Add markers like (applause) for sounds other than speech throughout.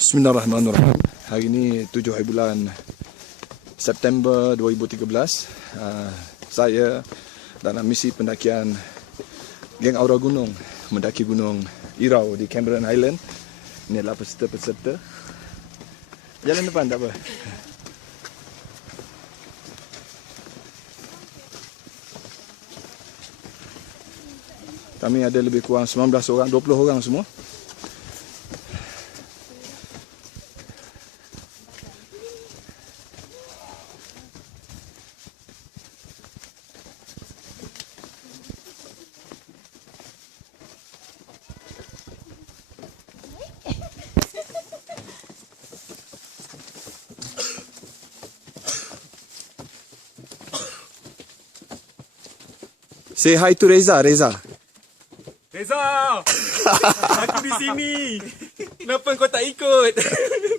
Bismillahirrahmanirrahim. Hari ini 7 hari bulan September 2013. Uh, saya dalam misi pendakian geng Aura Gunung mendaki Gunung Irau di Cameron Island. Ini adalah peserta-peserta. Jalan depan tak apa. Kami ada lebih kurang 19 orang, 20 orang semua. Say hi to Reza, Reza. Reza! (laughs) Aku di sini. Kenapa kau tak ikut? (laughs)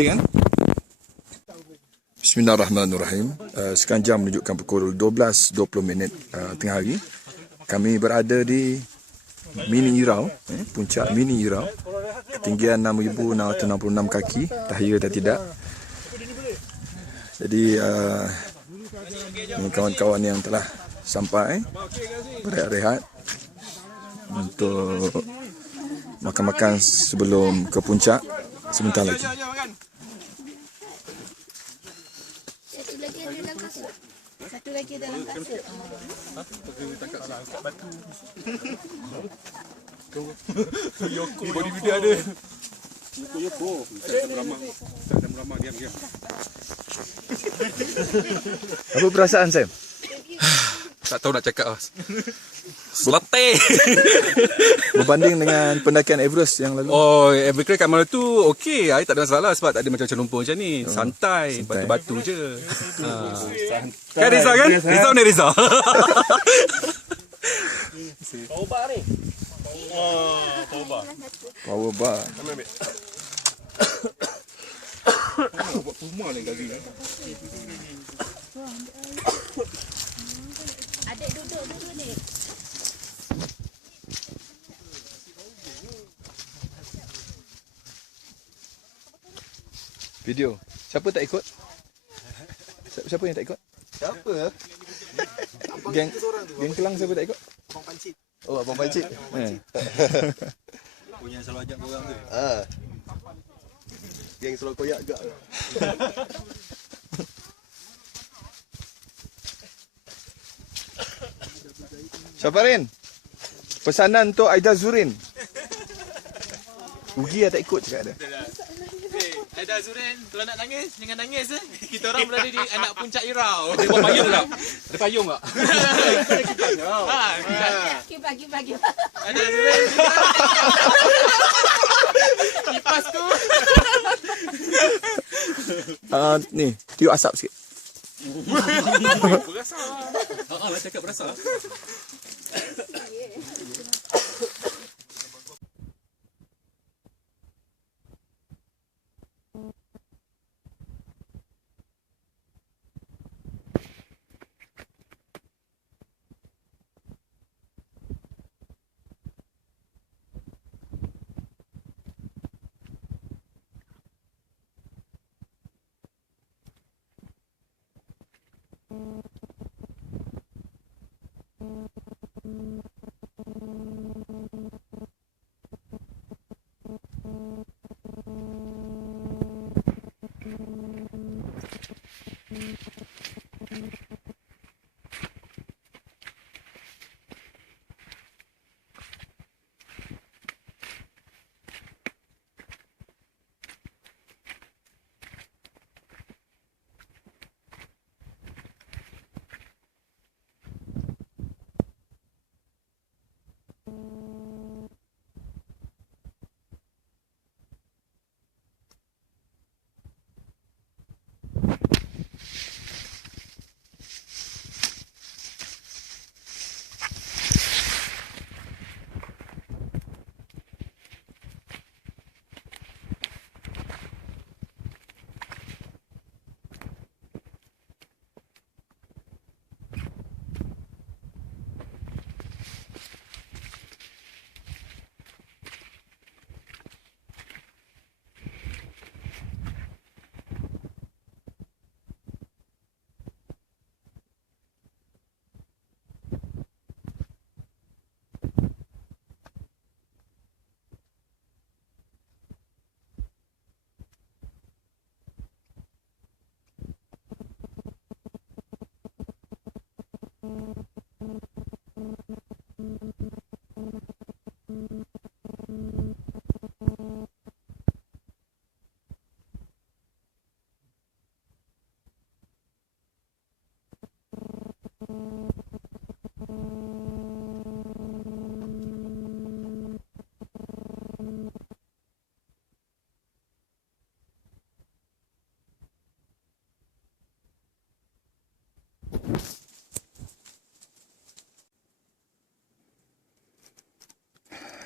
Nanti kan? Bismillahirrahmanirrahim. Uh, sekarang jam menunjukkan pukul 12.20 minit uh, tengah hari. Kami berada di Mini Irau, eh, puncak Mini Irau. Ketinggian 6,666 kaki, tahir dan tidak. Jadi uh, kawan-kawan yang telah sampai berehat-rehat untuk makan-makan sebelum ke puncak sebentar lagi. Satu lagi ada dalam kasut. Lagi dalam kasut. Yoko ni bodybuilder ada. Apa perasaan Sam? Tak tahu nak cakap lah. Selate. (laughs) Berbanding dengan pendakian Everest yang lalu. Oh, every kat malam tu okey. I tak ada masalah sebab tak ada macam-macam lumpur macam ni. Santai, santai. batu-batu je. (laughs) ha. Kan Rizal kan? Rizal ni Rizal. (laughs) Power bar. Adik duduk dulu ni. Video. Siapa tak ikut? Si- Siapa yang tak ikut? Siapa? (laughs) Geng geng Kelang siapa tak ikut? Abang Pancit. Oh, Abang Pancit. Eh. (laughs) Punya selalu ajak orang tu. Ha. Geng selalu koyak agak. Syafarin. Pesanan untuk Aida Zurin. Ugi lah tak ikut cakap ada. Ada Zurin, kalau nak nangis, jangan nangis eh. Kita orang berada di (laughs) anak puncak Irau. Ada buat payung tak? Ada payung tak? ha, Kipas, kipas, kipas. ada Zurin. (laughs) Kipas tu. Uh, (laughs) ni, tiup asap sikit. Berasa. Ha, lah cakap berasa. Thank you.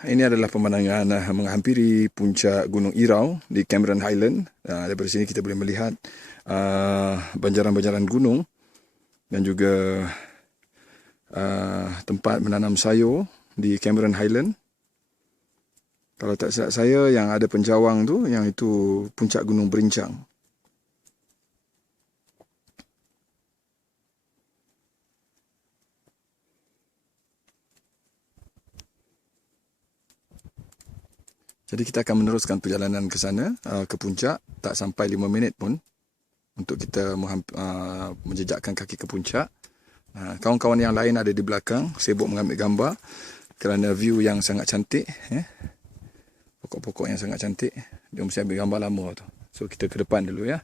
Ini adalah pemandangan uh, menghampiri puncak Gunung Irau di Cameron Highland. Uh, daripada sini kita boleh melihat uh, banjaran-banjaran gunung dan juga uh, tempat menanam sayur di Cameron Highland. Kalau tak silap saya yang ada penjawang tu yang itu puncak Gunung Berincang. Jadi kita akan meneruskan perjalanan ke sana uh, ke puncak tak sampai 5 minit pun untuk kita uh, menjejakkan kaki ke puncak. Uh, kawan-kawan yang lain ada di belakang sibuk mengambil gambar kerana view yang sangat cantik eh. Pokok-pokok yang sangat cantik. Dia mesti ambil gambar lama tu. So kita ke depan dulu ya.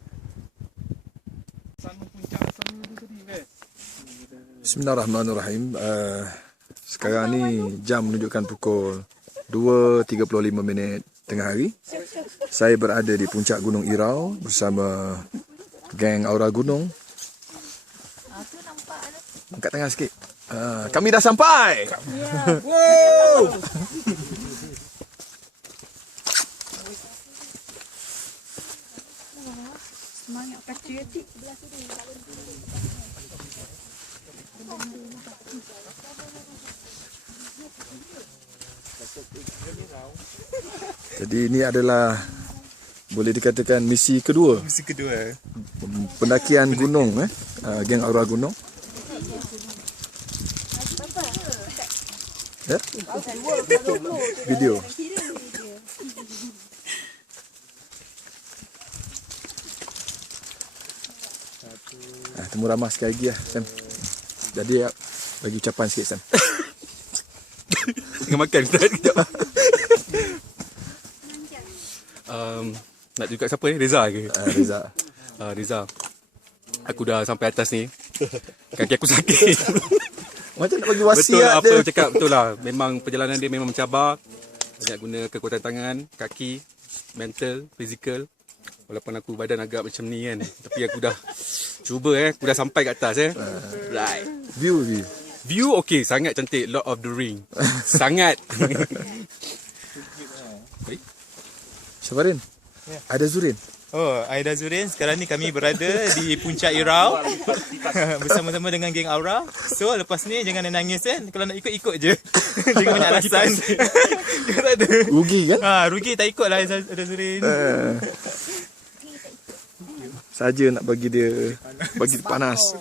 Bismillahirrahmanirrahim. Uh, sekarang ni jam menunjukkan pukul 2.35 minit tengah hari. Saya berada di puncak Gunung Irau bersama geng Aura Gunung. Ah, tu nampak ada. Angkat tangan sikit. Uh, kami dah sampai. Semangat patriotik. (laughs) Jadi ini adalah boleh dikatakan misi kedua Misi kedua. pendakian gunung eh. Uh, geng Aura Gunung. Ya? Video. Ah, temu ramah sekali lagi lah Sam. Jadi ya, bagi ucapan sikit Sam. (laughs) Tengah makan kita (laughs) kejap. um, nak kat siapa ni? Reza ke? Uh, Reza. Uh, Reza. Aku dah sampai atas ni. Kaki aku sakit. (laughs) Macam nak bagi betul wasiat apa dia. cakap betul lah. Memang perjalanan dia memang mencabar. Banyak guna kekuatan tangan, kaki, mental, fizikal. Walaupun aku badan agak macam ni kan. Tapi aku dah cuba eh. Aku dah sampai kat atas eh. Right. View view. View okay, sangat cantik. Lord of the Ring. (laughs) sangat. Syafarin. Ada Zurin. Oh, Aida Zurin, sekarang ni kami berada di puncak Irau (laughs) bersama-sama dengan geng Aura. So, lepas ni jangan nangis kan. Kalau nak ikut, ikut je. (laughs) jangan banyak alasan. Jangan tak ada. Rugi kan? Ha, rugi tak ikut lah Aida Aida Zurin. Uh, saja nak bagi dia bagi dia panas.